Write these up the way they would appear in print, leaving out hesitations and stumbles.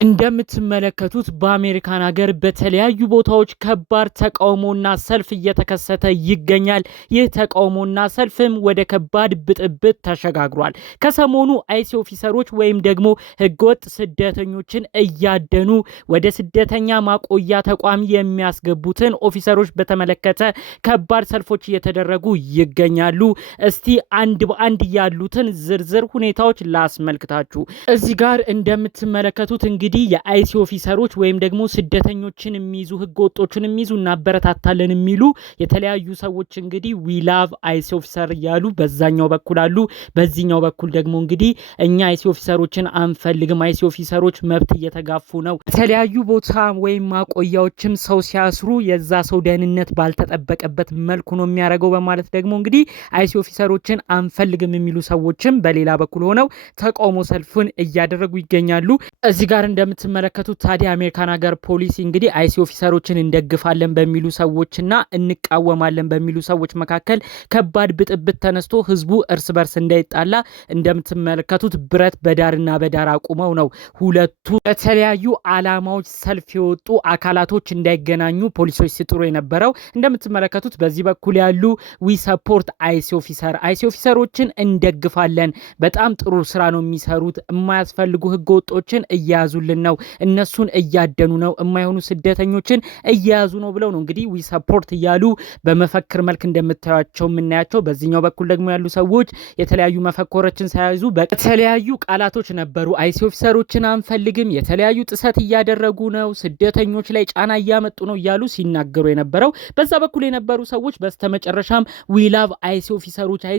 እንደምትመለከቱት በአሜሪካን ሀገር በተለያዩ ቦታዎች ከባድ ተቃውሞና ሰልፍ እየተከሰተ ይገኛል። ይህ ተቃውሞና ሰልፍም ወደ ከባድ ብጥብጥ ተሸጋግሯል። ከሰሞኑ አይሲ ኦፊሰሮች ወይም ደግሞ ህገወጥ ስደተኞችን እያደኑ ወደ ስደተኛ ማቆያ ተቋም የሚያስገቡትን ኦፊሰሮች በተመለከተ ከባድ ሰልፎች እየተደረጉ ይገኛሉ። እስቲ አንድ በአንድ ያሉትን ዝርዝር ሁኔታዎች ላስመልክታችሁ። እዚህ ጋር እንደምትመለከቱት እንግዲህ የአይሲ ኦፊሰሮች ወይም ደግሞ ስደተኞችን የሚይዙ ህገወጦችን የሚይዙ እናበረታታለን የሚሉ የተለያዩ ሰዎች እንግዲህ ዊ ላቭ አይሲ ኦፊሰር እያሉ በዛኛው በኩል አሉ። በዚህኛው በኩል ደግሞ እንግዲህ እኛ አይሲ ኦፊሰሮችን አንፈልግም፣ አይሲ ኦፊሰሮች መብት እየተጋፉ ነው፣ የተለያዩ ቦታ ወይም ማቆያዎችም ሰው ሲያስሩ የዛ ሰው ደህንነት ባልተጠበቀበት መልኩ ነው የሚያደርገው በማለት ደግሞ እንግዲህ አይሲ ኦፊሰሮችን አንፈልግም የሚሉ ሰዎችም በሌላ በኩል ሆነው ተቃውሞ ሰልፍን እያደረጉ ይገኛሉ። እዚህ ጋር እንደምትመለከቱት ታዲያ አሜሪካን ሀገር ፖሊሲ እንግዲህ አይሲ ኦፊሰሮችን እንደግፋለን በሚሉ ሰዎችና እንቃወማለን በሚሉ ሰዎች መካከል ከባድ ብጥብጥ ተነስቶ ህዝቡ እርስ በርስ እንዳይጣላ እንደምትመለከቱት ብረት በዳርና በዳር አቁመው ነው ሁለቱ የተለያዩ አላማዎች ሰልፍ የወጡ አካላቶች እንዳይገናኙ ፖሊሶች ሲጥሩ የነበረው። እንደምትመለከቱት በዚህ በኩል ያሉ ዊ ሰፖርት አይሲ ኦፊሰሮችን እንደግፋለን፣ በጣም ጥሩ ስራ ነው የሚሰሩት፣ የማያስፈልጉ ህገወጦችን እያያዙልን ነው፣ እነሱን እያደኑ ነው፣ የማይሆኑ ስደተኞችን እያያዙ ነው ብለው ነው እንግዲህ ዊ ሰፖርት እያሉ በመፈክር መልክ እንደምታዩቸው የምናያቸው። በዚህኛው በኩል ደግሞ ያሉ ሰዎች የተለያዩ መፈክሮችን ሳይዙ በተለያዩ ቃላቶች ነበሩ አይሲ ኦፊሰሮችን አንፈልግም፣ የተለያዩ ጥሰት እያደረጉ ነው፣ ስደተኞች ላይ ጫና እያመጡ ነው እያሉ ሲናገሩ የነበረው። በዛ በኩል የነበሩ ሰዎች በስተመጨረሻም ዊ ላቭ አይሲ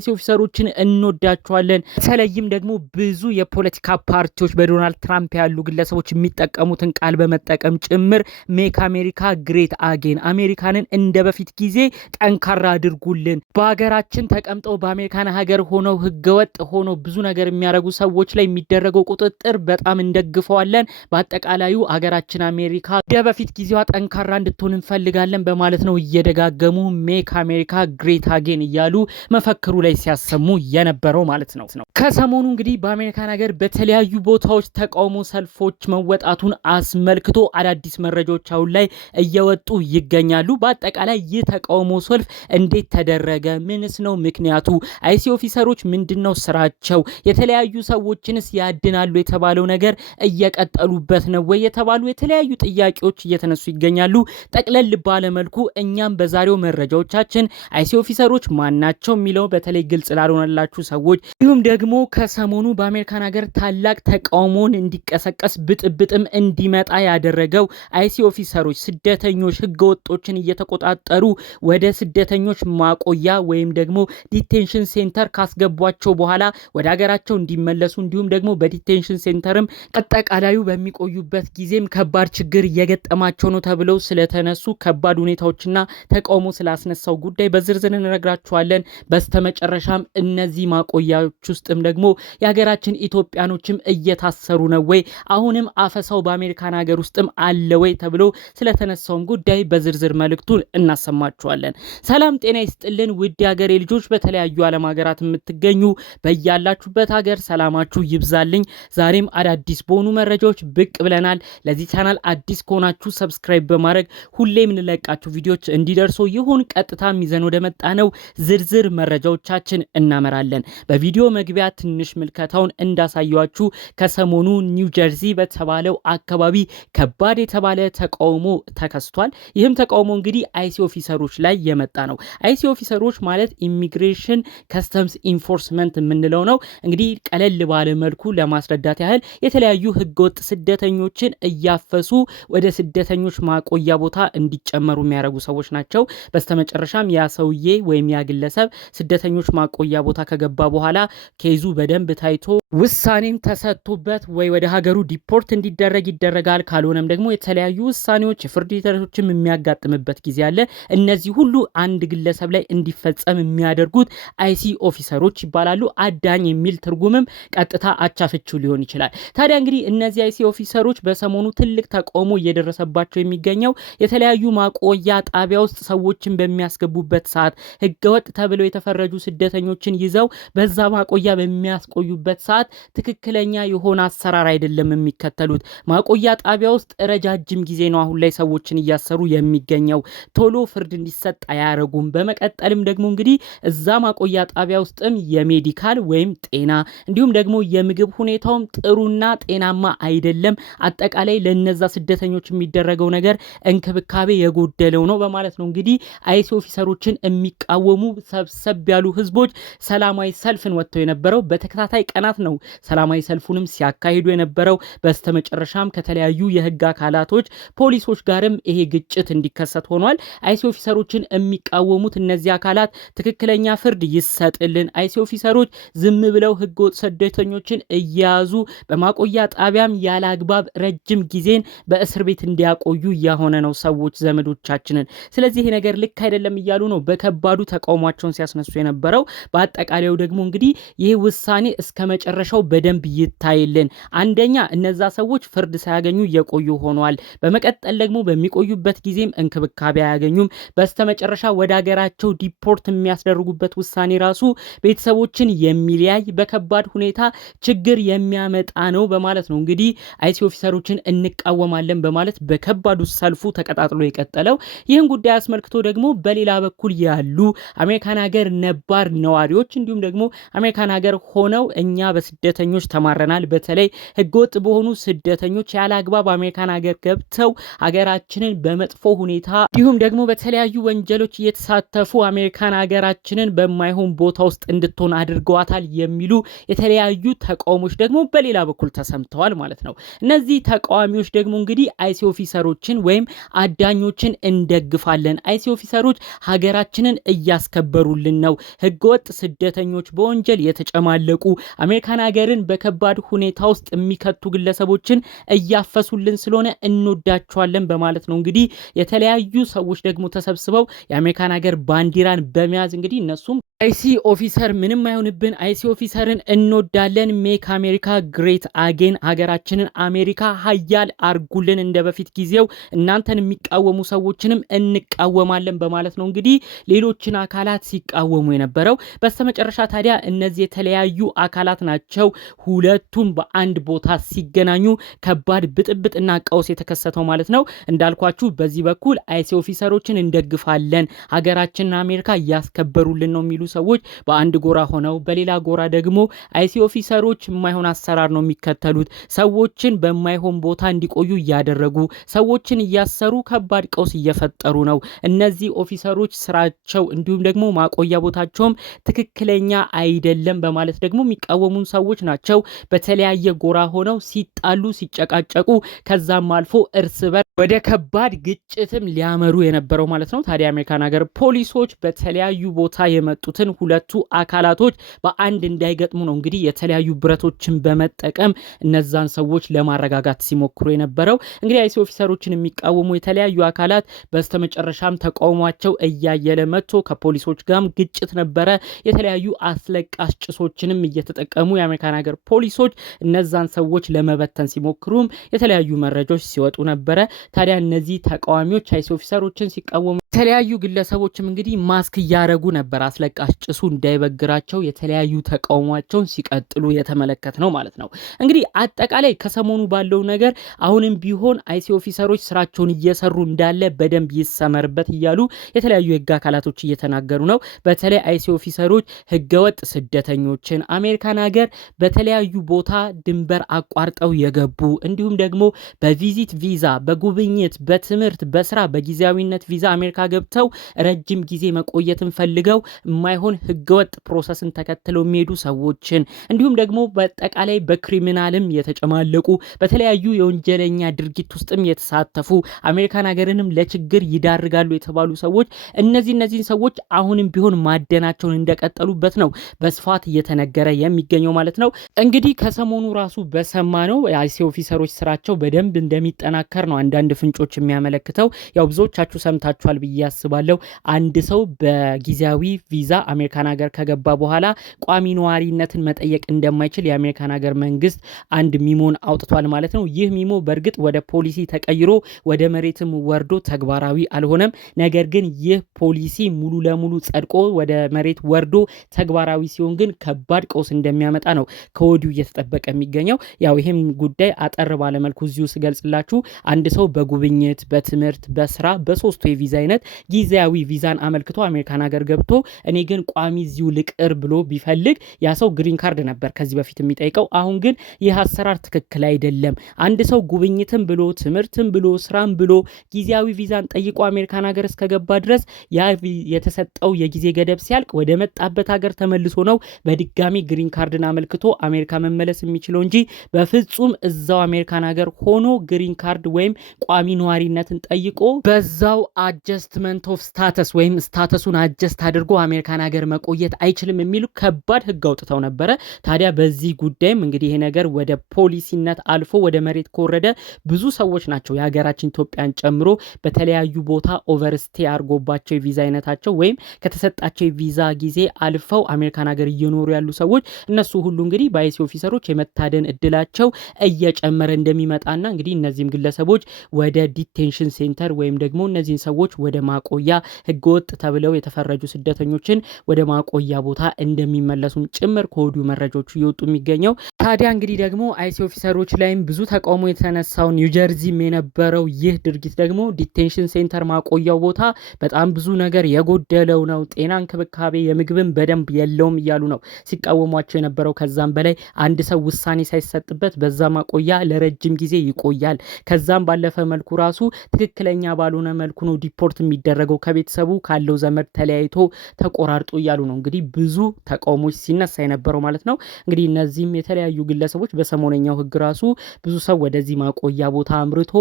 ኦፊሰሮችን እንወዳቸዋለን፣ በተለይም ደግሞ ብዙ የፖለቲካ ፓርቲዎች በዶናልድ ትራምፕ ያሉ ግለሰቦች የሚጠቀሙትን ቃል በመጠቀም ጭምር ሜክ አሜሪካ ግሬት አጌን፣ አሜሪካንን እንደ በፊት ጊዜ ጠንካራ አድርጉልን፣ በሀገራችን ተቀምጠው በአሜሪካን ሀገር ሆነው ህገወጥ ሆነው ብዙ ነገር የሚያደርጉ ሰዎች ላይ የሚደረገው ቁጥጥር በጣም እንደግፈዋለን፣ በአጠቃላዩ ሀገራችን አሜሪካ እንደ በፊት ጊዜዋ ጠንካራ እንድትሆን እንፈልጋለን በማለት ነው እየደጋገሙ ሜክ አሜሪካ ግሬት አጌን እያሉ መፈክሩ ላይ ሲያሰሙ የነበረው ማለት ነው። ከሰሞኑ እንግዲህ በአሜሪካን ሀገር በተለያዩ ቦታዎች ተቃውሞ ሰልፎች መወጣቱን አስመልክቶ አዳዲስ መረጃዎች አሁን ላይ እየወጡ ይገኛሉ። በአጠቃላይ ይህ ተቃውሞ ሰልፍ እንዴት ተደረገ? ምንስ ነው ምክንያቱ? አይሲ ኦፊሰሮች ምንድነው ስራቸው? የተለያዩ ሰዎችንስ ያድናሉ የተባለው ነገር እየቀጠሉበት ነው ወይ? የተባሉ የተለያዩ ጥያቄዎች እየተነሱ ይገኛሉ። ጠቅለል ባለ መልኩ እኛም በዛሬው መረጃዎቻችን አይሲ ኦፊሰሮች ማናቸው የሚለው በተለይ ግልጽ ላልሆነላችሁ ሰዎች፣ እንዲሁም ደግሞ ከሰሞኑ በአሜሪካን ሀገር ታላቅ ተቃውሞን እንዲቀሰቀስ ብጥብጥም እንዲመጣ ያደረገው አይሲ ኦፊሰሮች ስደተኞች ህገወጦችን እየተቆጣጠሩ ወደ ስደተኞች ማቆያ ወይም ደግሞ ዲቴንሽን ሴንተር ካስገቧቸው በኋላ ወደ ሀገራቸው እንዲመለሱ እንዲሁም ደግሞ በዲቴንሽን ሴንተርም አጠቃላዩ በሚቆዩበት ጊዜም ከባድ ችግር እየገጠማቸው ነው ተብለው ስለተነሱ ከባድ ሁኔታዎችና ተቃውሞ ስላስነሳው ጉዳይ በዝርዝር እንነግራችኋለን። በስተመጨረሻም እነዚህ ማቆያዎች ውስጥም ደግሞ የሀገራችን ኢትዮጵያኖችም እየታሰሩ ነው ወይ፣ አሁንም አፈሳው በአሜሪካን ሀገር ውስጥም አለ ወይ ተብሎ ስለተነሳውም ጉዳይ በዝርዝር መልእክቱን እናሰማችኋለን። ሰላም ጤና ይስጥልን ውድ የሀገሬ ልጆች፣ በተለያዩ ዓለም ሀገራት የምትገኙ በያላችሁበት ሀገር ሰላማችሁ ይብዛልኝ። ዛሬም አዳዲስ በሆኑ መረጃዎች ብቅ ብለናል። ለዚህ ቻናል አዲስ ከሆናችሁ ሰብስክራይብ በማድረግ ሁሌ የምንለቃችሁ ቪዲዮዎች እንዲደርሱ ይሁን። ቀጥታ ይዘን ወደ መጣ ነው ዝርዝር መረጃዎቻችን እናመራለን። በቪዲዮ መግቢያ ትንሽ ምልከታውን እንዳሳያችሁ ከሰሞኑ ኒው ጀርዚ በተባለው አካባቢ ከባድ የተባለ ተቃውሞ ተከስቷል። ይህም ተቃውሞ እንግዲህ አይሲ ኦፊሰሮች ላይ የመጣ ነው። አይሲ ኦፊሰሮች ማለት ኢሚግሬሽን ከስተምስ ኢንፎርስመንት የምንለው ነው። እንግዲህ ቀለል ባለ መልኩ ለማስረዳት ያህል የተለያዩ ህገወጥ ስደተኞችን እያፈሱ ወደ ስደተኞች ማቆያ ቦታ እንዲጨመሩ የሚያደርጉ ሰዎች ናቸው። በስተመጨረሻም ያ ሰውዬ ወይም ያ ግለሰብ ስደተኞች ማቆያ ቦታ ከገባ በኋላ ኬዙ በደንብ ታይቶ ውሳኔም ተሰጥቶበት ወይ ወደ ሀገሩ ዲፖርት እንዲደረግ ይደረጋል። ካልሆነም ደግሞ የተለያዩ ውሳኔዎች የፍርድ ሂደቶችም የሚያጋጥምበት ጊዜ አለ። እነዚህ ሁሉ አንድ ግለሰብ ላይ እንዲፈጸም የሚያደርጉት አይሲ ኦፊሰሮች ይባላሉ። አዳኝ የሚል ትርጉምም ቀጥታ አቻፍችው ሊሆን ይችላል። ታዲያ እንግዲህ እነዚህ አይሲ ኦፊሰሮች በሰሞኑ ትልቅ ተቃውሞ እየደረሰባቸው የሚገኘው የተለያዩ ማቆያ ጣቢያ ውስጥ ሰዎችን በሚያስገቡበት ሰዓት ህገወጥ ተብለው የተፈረጁ ስደተኞችን ይዘው በዛ ማቆያ በሚያስቆዩበት ሰዓት ትክክለኛ የሆነ አሰራር አይደለም የሚከተሉት። የሚከተሉት። ማቆያ ጣቢያ ውስጥ ረጃጅም ጊዜ ነው አሁን ላይ ሰዎችን እያሰሩ የሚገኘው። ቶሎ ፍርድ እንዲሰጥ አያረጉም። በመቀጠልም ደግሞ እንግዲህ እዛ ማቆያ ጣቢያ ውስጥም የሜዲካል ወይም ጤና እንዲሁም ደግሞ የምግብ ሁኔታውም ጥሩና ጤናማ አይደለም። አጠቃላይ ለነዛ ስደተኞች የሚደረገው ነገር እንክብካቤ የጎደለው ነው በማለት ነው እንግዲህ አይሲ ኦፊሰሮችን የሚቃወሙ ሰብሰብ ያሉ ህዝቦች ሰላማዊ ሰልፍን ወጥተው የነበረው። በተከታታይ ቀናት ነው ሰላማዊ ሰልፉንም ሲያካሂዱ የነበረው። በስተመጨረሻም ከተለያዩ የህግ አካላቶች ፖሊሶች ጋርም ይሄ ግጭት እንዲከሰት ሆኗል። አይሲ ኦፊሰሮችን የሚቃወሙት እነዚህ አካላት ትክክለኛ ፍርድ ይሰጥልን፣ አይሲ ኦፊሰሮች ዝም ብለው ህገወጥ ስደተኞችን እየያዙ በማቆያ ጣቢያም ያለ አግባብ ረጅም ጊዜን በእስር ቤት እንዲያቆዩ እያሆነ ነው ሰዎች ዘመዶቻችንን። ስለዚህ ይሄ ነገር ልክ አይደለም እያሉ ነው በከባዱ ተቃውሟቸውን ሲያስነሱ የነበረው። በአጠቃላዩ ደግሞ እንግዲህ ይህ ውሳኔ እስከ መጨረሻው በደንብ ይታይልን። አንደኛ እነዛ ሰዎች ፍርድ ሳያገኙ እየቆዩ ሆኗል። በመቀጠል ደግሞ በሚቆዩበት ጊዜም እንክብካቤ አያገኙም። በስተመጨረሻ ወደ ሀገራቸው ዲፖርት የሚያስደርጉበት ውሳኔ ራሱ ቤተሰቦችን የሚለያይ በከባድ ሁኔታ ችግር የሚያመጣ ነው በማለት ነው እንግዲህ አይሲ ኦፊሰሮችን እንቃወማለን በማለት በከባዱ ሰልፉ ተቀጣጥሎ የቀጠለው። ይህን ጉዳይ አስመልክቶ ደግሞ በሌላ በኩል ያሉ አሜሪካን ሀገር ነባር ነዋሪዎች እንዲሁም ደግሞ አሜሪካን ሀገር ሆነው እኛ በስደተኞች ተማረናል፣ በተለይ ህገወጥ በሆኑ ስደተኞች ያለ አግባብ አሜሪካን ሀገር ገብተው ሀገራችንን በመጥፎ ሁኔታ እንዲሁም ደግሞ በተለያዩ ወንጀሎች እየተሳተፉ አሜሪካን ሀገራችንን በማይሆን ቦታ ውስጥ እንድትሆን አድርገዋታል የሚሉ የተለያዩ ተቃውሞች ደግሞ በሌላ በኩል ተሰምተዋል ማለት ነው። እነዚህ ተቃዋሚዎች ደግሞ እንግዲህ አይሲ ኦፊሰሮችን ወይም አዳኞችን እንደግፋለን፣ አይሲ ኦፊሰሮች ሀገራችንን እያስከበሩልን ነው፣ ህገወጥ ስደተኞች በወንጀል የተጨማለቁ አሜሪካን ሀገርን በከባድ ሁኔታ ውስጥ የሚከቱ ግለሰቦችን እያፈሱልን ስለሆነ እንወዳቸዋለን በማለት ነው እንግዲህ የተለያዩ ሰዎች ደግሞ ተሰብስበው የአሜሪካን ሀገር ባንዲራን በመያዝ እንግዲህ እነሱም አይሲ ኦፊሰር ምንም አይሆንብን፣ አይሲ ኦፊሰርን እንወዳለን፣ ሜክ አሜሪካ ግሬት አጌን፣ ሀገራችንን አሜሪካ ሀያል አርጉልን፣ እንደ በፊት ጊዜው እናንተን የሚቃወሙ ሰዎችንም እንቃወማለን በማለት ነው እንግዲህ ሌሎችን አካላት ሲቃወሙ የነበረው። በስተመጨረሻ ታዲያ እነዚህ የተለያዩ አካላት ናቸው ሁለቱም በአንድ ቦታ ሲገናኙ ከባድ ብጥብጥና ቀውስ የተከሰተው ማለት ነው። እንዳልኳችሁ በዚህ በኩል አይሲ ኦፊሰሮችን እንደግፋለን፣ ሀገራችንን አሜሪካ እያስከበሩልን ነው የሚሉ ሰዎች በአንድ ጎራ ሆነው፣ በሌላ ጎራ ደግሞ አይሲ ኦፊሰሮች የማይሆን አሰራር ነው የሚከተሉት፣ ሰዎችን በማይሆን ቦታ እንዲቆዩ እያደረጉ ሰዎችን እያሰሩ ከባድ ቀውስ እየፈጠሩ ነው፣ እነዚህ ኦፊሰሮች ስራቸው እንዲሁም ደግሞ ማቆያ ቦታቸውም ትክክለኛ አይደለም በማለት ደግሞ የሚቃወሙን ሰዎች ናቸው በተለያየ ጎራ ሆነው ሲጣሉ ሲጨቃጨቁ ከዛም አልፎ እርስ በርስ ወደ ከባድ ግጭትም ሊያመሩ የነበረው ማለት ነው። ታዲያ አሜሪካን ሀገር ፖሊሶች በተለያዩ ቦታ የመጡትን ሁለቱ አካላቶች በአንድ እንዳይገጥሙ ነው እንግዲህ የተለያዩ ብረቶችን በመጠቀም እነዛን ሰዎች ለማረጋጋት ሲሞክሩ የነበረው። እንግዲህ አይሲ ኦፊሰሮችን የሚቃወሙ የተለያዩ አካላት በስተመጨረሻም ተቃውሟቸው እያየለ መጥቶ ከፖሊሶች ጋርም ግጭት ነበረ። የተለያዩ አስለቃሽ ጭሶችንም እየተጠቀሙ የአሜሪካን ሀገር ፖሊሶች እነዛን ሰዎች ለመበተን ሲሞክሩም የተለያዩ መረጃዎች ሲወጡ ነበረ። ታዲያ እነዚህ ተቃዋሚዎች አይሲ ኦፊሰሮችን ሲቃወሙ የተለያዩ ግለሰቦችም እንግዲህ ማስክ እያረጉ ነበር አስለቃሽ ጭሱ እንዳይበግራቸው የተለያዩ ተቃውሟቸውን ሲቀጥሉ የተመለከት ነው ማለት ነው። እንግዲህ አጠቃላይ ከሰሞኑ ባለው ነገር አሁንም ቢሆን አይሲ ኦፊሰሮች ስራቸውን እየሰሩ እንዳለ በደንብ ይሰመርበት እያሉ የተለያዩ የህግ አካላቶች እየተናገሩ ነው። በተለይ አይሲ ኦፊሰሮች ህገወጥ ስደተኞችን አሜሪካን ሀገር በተለያዩ ቦታ ድንበር አቋርጠው የገቡ እንዲሁም ደግሞ በቪዚት ቪዛ፣ በጉብኝት፣ በትምህርት፣ በስራ፣ በጊዜያዊነት ቪዛ አሜሪካ ገብተው ረጅም ጊዜ መቆየትን ፈልገው የማይሆን ህገወጥ ፕሮሰስን ተከትለው የሚሄዱ ሰዎችን እንዲሁም ደግሞ በአጠቃላይ በክሪሚናልም የተጨማለቁ በተለያዩ የወንጀለኛ ድርጊት ውስጥም የተሳተፉ አሜሪካን ሀገርንም ለችግር ይዳርጋሉ የተባሉ ሰዎች እነዚህን ሰዎች አሁንም ቢሆን ማደናቸውን እንደቀጠሉበት ነው በስፋት እየተነገረ የሚገኘው ማለት ነው። እንግዲህ ከሰሞኑ ራሱ በሰማነው አይሲ ኦፊሰሮች ስራቸው በደንብ እንደሚጠናከር ነው አንዳንድ ፍንጮች የሚያመለክተው። ያው ብዙዎቻችሁ ሰምታችኋል ብዬ አስባለሁ። አንድ ሰው በጊዜያዊ ቪዛ አሜሪካን ሀገር ከገባ በኋላ ቋሚ ነዋሪነትን መጠየቅ እንደማይችል የአሜሪካን ሀገር መንግስት አንድ ሚሞን አውጥቷል ማለት ነው። ይህ ሚሞ በእርግጥ ወደ ፖሊሲ ተቀይሮ ወደ መሬትም ወርዶ ተግባራዊ አልሆነም። ነገር ግን ይህ ፖሊሲ ሙሉ ለሙሉ ጸድቆ ወደ መሬት ወርዶ ተግባራዊ ሲሆን ግን ከባድ ቀውስ እንደሚያመጣ ነው ከወዲሁ እየተጠበቀ የሚገኘው። ያው ይሄም ጉዳይ አጠር ባለመልኩ እዚሁ ስገልጽላችሁ አንድ ሰው በጉብኝት፣ በትምህርት፣ በስራ በሶስቱ የቪዛ አይነት ጊዜያዊ ቪዛን አመልክቶ አሜሪካን ሀገር ገብቶ እኔ ግን ቋሚ እዚሁ ልቅር ብሎ ቢፈልግ ያ ሰው ግሪን ካርድ ነበር ከዚህ በፊት የሚጠይቀው። አሁን ግን ይህ አሰራር ትክክል አይደለም። አንድ ሰው ጉብኝትም ብሎ ትምህርትም ብሎ ስራም ብሎ ጊዜያዊ ቪዛን ጠይቆ አሜሪካን ሀገር እስከገባ ድረስ ያ የተሰጠው የጊዜ ገደብ ሲያልቅ ወደ መጣበት ሀገር ተመልሶ ነው በድጋሚ ግሪን ካርድን አመልክቶ አሜሪካ መመለስ የሚችለው እንጂ በፍጹም እዛው አሜሪካን ሀገር ሆኖ ግሪን ካርድ ወይም ቋሚ ነዋሪነትን ጠይቆ በዛው አጀስትመንት ኦፍ ስታተስ ወይም ስታተሱን አጀስት አድርጎ አሜሪካን ሀገር መቆየት አይችልም የሚሉ ከባድ ህግ አውጥተው ነበረ። ታዲያ በዚህ ጉዳይም እንግዲህ ይሄ ነገር ወደ ፖሊሲነት አልፎ ወደ መሬት ከወረደ ብዙ ሰዎች ናቸው የሀገራችን ኢትዮጵያን ጨምሮ በተለያዩ ቦታ ኦቨርስቴ አድርጎባቸው የቪዛ አይነታቸው ወይም ከተሰጣቸው የቪዛ ጊዜ አልፈው አሜሪካን ሀገር እየኖሩ ያሉ ሰዎች እነሱ ሁሉ እንግዲህ በአይሲ ኦፊሰሮች የመታደን እድላቸው እየጨመረ እንደሚመጣና እንግዲህ እነዚህም ግለሰቦች ወደ ዲቴንሽን ሴንተር ወይም ደግሞ እነዚህን ሰዎች ወደ ማቆያ ህገወጥ ተብለው የተፈረጁ ስደተኞችን ወደ ማቆያ ቦታ እንደሚመለሱም ጭምር ከወዲሁ መረጃዎቹ እየወጡ የሚገኘው። ታዲያ እንግዲህ ደግሞ አይሲ ኦፊሰሮች ላይም ብዙ ተቃውሞ የተነሳው ኒውጀርዚም የነበረው ይህ ድርጊት ደግሞ ዲቴንሽን ሴንተር ማቆያው ቦታ በጣም ብዙ ነገር የጎደለው ነው፣ ጤና እንክብካቤ የምግብን በደንብ የለውም እያሉ ነው ሲቃወሟቸው የነበረው። ከዛም በላይ አንድ ሰው ውሳኔ ሳይሰጥበት በዛ ማቆያ ለረጅም ጊዜ ይቆያል። ከዛም ባለፈ መልኩ ራሱ ትክክለኛ ባልሆነ መልኩ ነው ዲፖርት የሚደረገው ከቤተሰቡ ካለው ዘመድ ተለያይቶ ተቆራርጦ እያሉ ነው እንግዲህ ብዙ ተቃውሞች ሲነሳ የነበረው ማለት ነው። እንግዲህ እነዚህም የተለያዩ ግለሰቦች በሰሞነኛው ህግ ራሱ ብዙ ሰው ወደዚህ ማቆያ ቦታ አምርቶ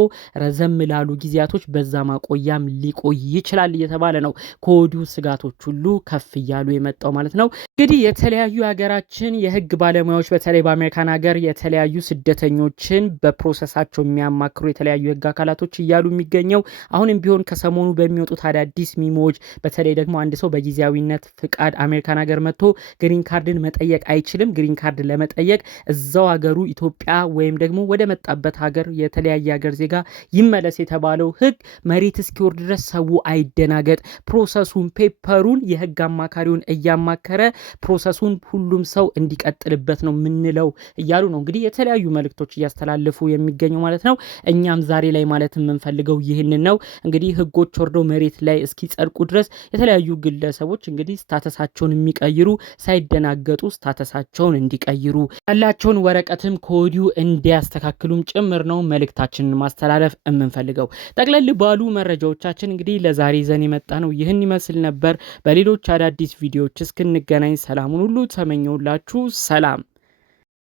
ረዘም ላሉ ጊዜያቶች በዛ ማቆያም ሊቆይ ይችላል እየተባለ ነው ከወዲሁ ስጋቶች ሁሉ ከፍ እያሉ የመጣው ማለት ነው። እንግዲህ የተለያዩ የሀገራችን የህግ ባለሙያዎች በተለይ በአሜሪካን ሀገር የተለያዩ ስደተኞችን በፕሮሰሳቸው የሚያማክሩ የተለያዩ የህግ አካላቶች እያሉ የሚገኘው አሁንም ቢሆን ከሰሞኑ በሚወጡት አዳዲስ ሚሞዎች በተለይ ደግሞ አንድ ሰው በጊዜያዊነት ፍቃድ አሜሪካን ሀገር መጥቶ ግሪን ካርድን መጠየቅ አይችልም። ግሪን ካርድ ለመጠየቅ እዛው ሀገሩ ኢትዮጵያ ወይም ደግሞ ወደ መጣበት ሀገር የተለያየ ሀገር ዜጋ ይመለስ የተባለው ህግ መሬት እስኪወርድ ድረስ ሰው አይደናገጥ፣ ፕሮሰሱን ፔፐሩን የህግ አማካሪውን እያማከረ ፕሮሰሱን ሁሉም ሰው እንዲቀጥልበት ነው ምንለው እያሉ ነው እንግዲህ የተለያዩ መልእክቶች እያስተላለፉ የሚገኘው ማለት ነው። እኛም ዛሬ ላይ ማለት የምንፈልገው ይህንን ነው። እንግዲህ ህጎች ወርደው መሬት ላይ እስኪጸድቁ ድረስ የተለያዩ ግለሰቦች እንግዲህ ስታተሳቸውን የሚቀይሩ ሳይደናገጡ ስታተሳቸውን እንዲቀይሩ ያላቸውን ወረቀትም ከወዲሁ እንዲያስተካክሉም ጭምር ነው መልእክታችንን ማስተላለፍ የምንፈልገው። ጠቅለል ባሉ መረጃዎቻችን እንግዲህ ለዛሬ ይዘን የመጣ ነው ይህን ይመስል ነበር። በሌሎች አዳዲስ ቪዲዮዎች እስክንገናኝ ሰላሙን ሁሉ ተመኘውላችሁ። ሰላም።